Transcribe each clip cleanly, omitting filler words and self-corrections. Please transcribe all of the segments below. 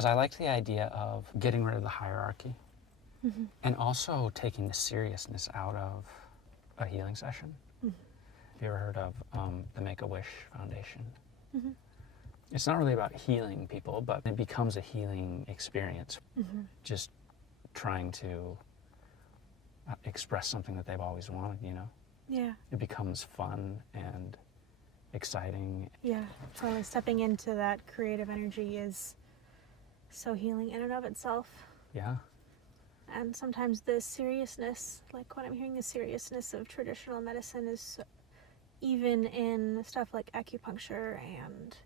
because I like the idea of getting rid of the hierarchy and also taking the seriousness out of a healing session. Have you ever heard of the Make-A-Wish Foundation? It's not really about healing people, but it becomes a healing experience. Just trying to express something that they've always wanted, you know? Yeah. It becomes fun and exciting. Yeah, totally. Stepping into that creative energy is so healing in and of itself. Yeah. And sometimes the seriousness, like when I'm hearing the seriousness of traditional medicine, is even in stuff like acupuncture and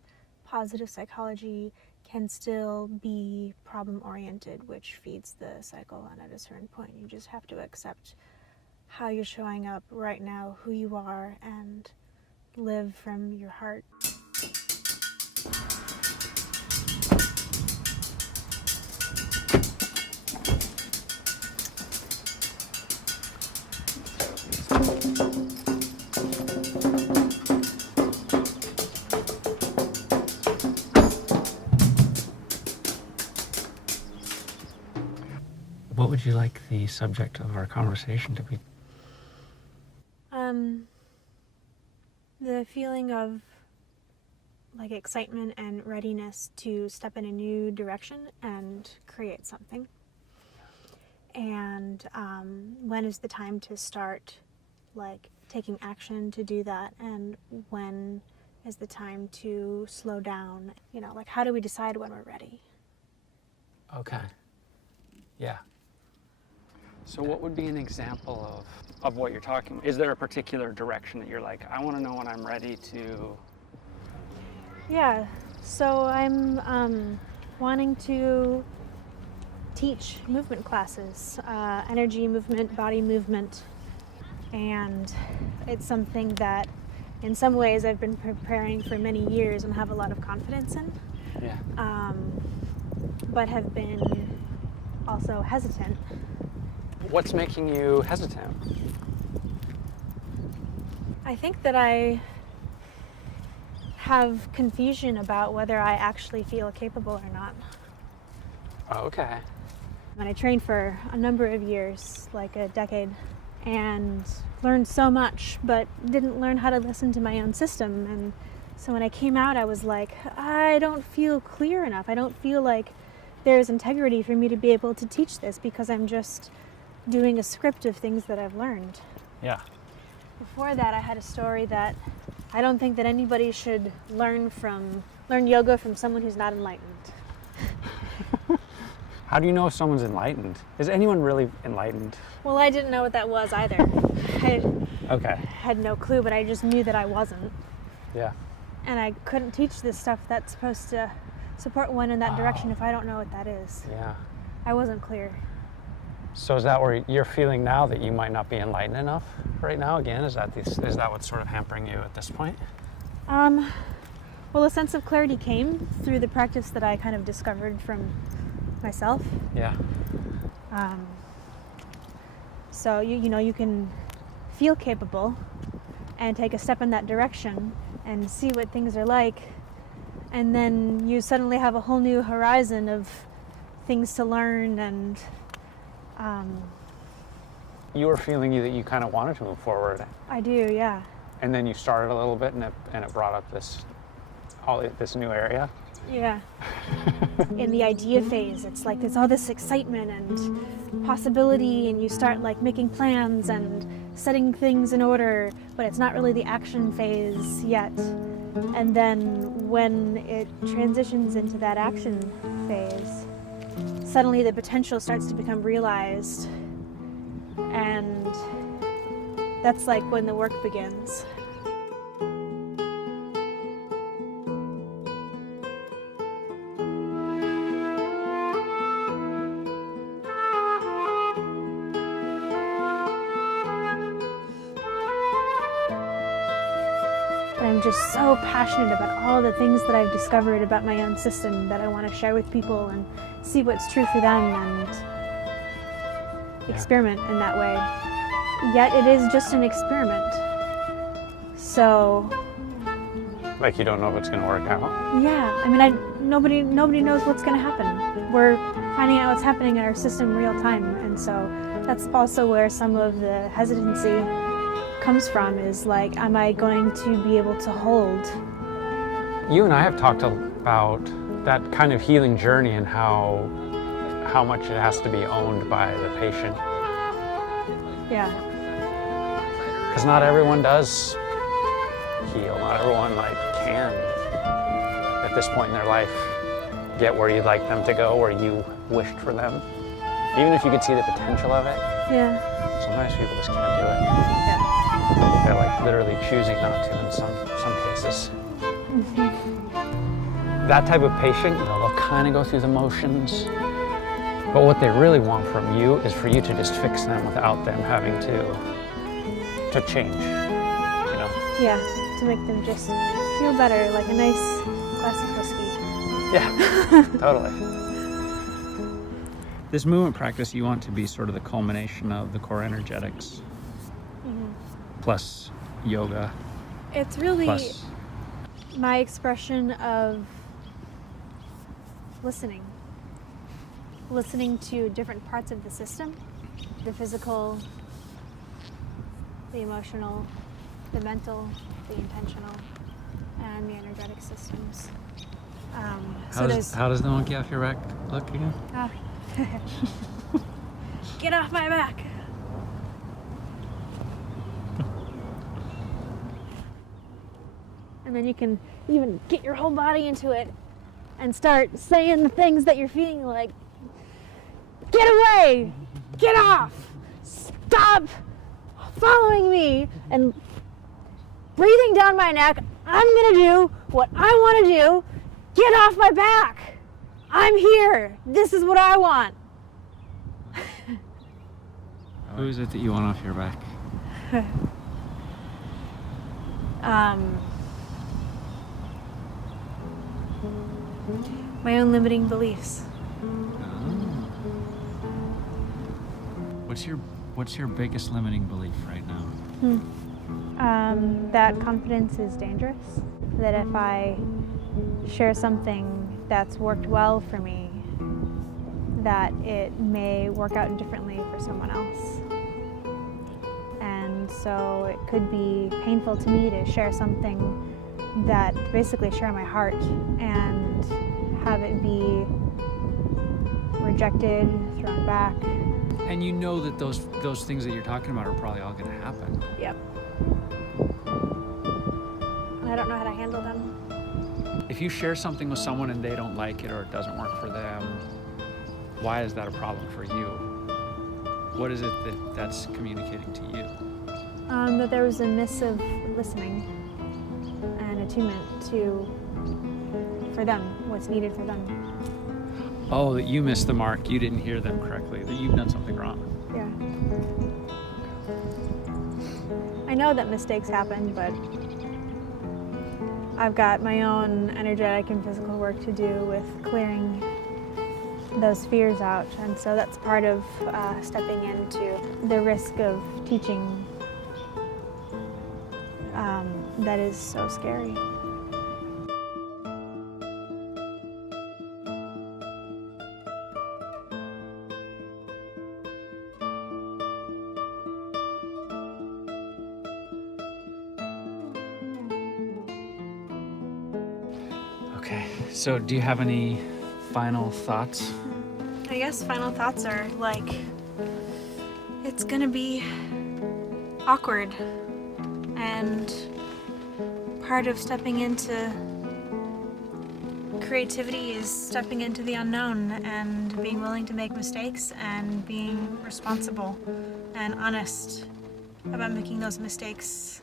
positive psychology, can still be problem-oriented, which feeds the cycle. And at a certain point, you just have to accept how you're showing up right now, who you are, and live from your heart. What would you like the subject of our conversation to be? The feeling of like excitement and readiness to step in a new direction and create something. And when is the time to start like taking action to do that, and when is the time to slow down? You know, like how do we decide when we're ready? Okay. Yeah. So what would be an example of what you're talking? Is there a particular direction that you're like, I want to know when I'm ready to? Yeah, so I'm wanting to teach movement classes, energy movement, body movement, and it's something that in some ways I've been preparing for many years and have a lot of confidence in, but have been also hesitant. What's making you hesitant? I think that I have confusion about whether I actually feel capable or not. Okay. And I trained for a number of years, like a decade, and learned so much, but didn't learn how to listen to my own system. And so when I came out, I was like, I don't feel clear enough. I don't feel like there's integrity for me to be able to teach this, because I'm just doing a script of things that I've learned. Yeah. Before that, I had a story that I don't think that anybody should learn yoga from someone who's not enlightened. How do you know if someone's enlightened? Is anyone really enlightened? Well, I didn't know what that was either. I had no clue, but I just knew that I wasn't. Yeah. And I couldn't teach this stuff that's supposed to support one in that direction if I don't know what that is. Yeah. I wasn't clear. So is that where you're feeling now, that you might not be enlightened enough right now? Again, is that what's sort of hampering you at this point? Well, a sense of clarity came through the practice that I kind of discovered from myself. Yeah. So you can feel capable and take a step in that direction and see what things are like, and then you suddenly have a whole new horizon of things to learn. And you were feeling that you kind of wanted to move forward. I do, yeah. And then you started a little bit, and it brought up this new area. Yeah. In the idea phase, it's like there's all this excitement and possibility, and you start like making plans and setting things in order, but it's not really the action phase yet. And then when it transitions into that action phase, suddenly the potential starts to become realized, and that's like when the work begins. But I'm just so passionate about all the things that I've discovered about my own system that I want to share with people and see what's true for them and experiment in that way. Yet it is just an experiment. So Like you don't know if it's gonna work out. Yeah, I mean, nobody knows what's going to happen. We're finding out what's happening in our system real time, and so that's also where some of the hesitancy comes from. Is like, am I going to be able to hold? You and I have talked about that kind of healing journey and how much it has to be owned by the patient. Yeah, Because not everyone does heal. Not everyone can at this point in their life get where you'd like them to go, where you wished for them. Even if you could see the potential of it, yeah, sometimes people just can't do it. yeah. They're like literally choosing not to in some cases. That type of patient, they'll kind of go through the motions, but what they really want from you is for you to just fix them without them having to change, you know? Yeah, to make them just feel better, like a nice glass of whiskey. Yeah, totally. This movement practice, you want to be sort of the culmination of the core energetics, plus yoga, It's really plus... my expression of listening to different parts of the system, the physical, the emotional, the mental, the intentional, and the energetic systems. How does the monkey off your back look again? Oh. Get off my back! And then you can even get your whole body into it and start saying the things that you're feeling, like, get away! Get off! Stop following me! And breathing down my neck, I'm gonna do what I wanna do. Get off my back! I'm here! This is what I want! Who is it that you want off your back? My own limiting beliefs. What's your biggest limiting belief right now? That confidence is dangerous. That if I share something that's worked well for me, that it may work out differently for someone else. And so it could be painful to me to share something that basically share my heart and have it be rejected, thrown back. And you know that those things that you're talking about are probably all going to happen. Yep. And I don't know how to handle them. If you share something with someone and they don't like it or it doesn't work for them, why is that a problem for you? What is it that's communicating to you? That there was a miss of listening and attunement for them, what's needed for them. Oh, that you missed the mark, you didn't hear them correctly, that you've done something wrong. Yeah. I know that mistakes happen, but I've got my own energetic and physical work to do with clearing those fears out, and so that's part of stepping into the risk of teaching that is so scary. Okay, so do you have any final thoughts? I guess final thoughts are like, it's gonna be awkward, and part of stepping into creativity is stepping into the unknown and being willing to make mistakes and being responsible and honest about making those mistakes.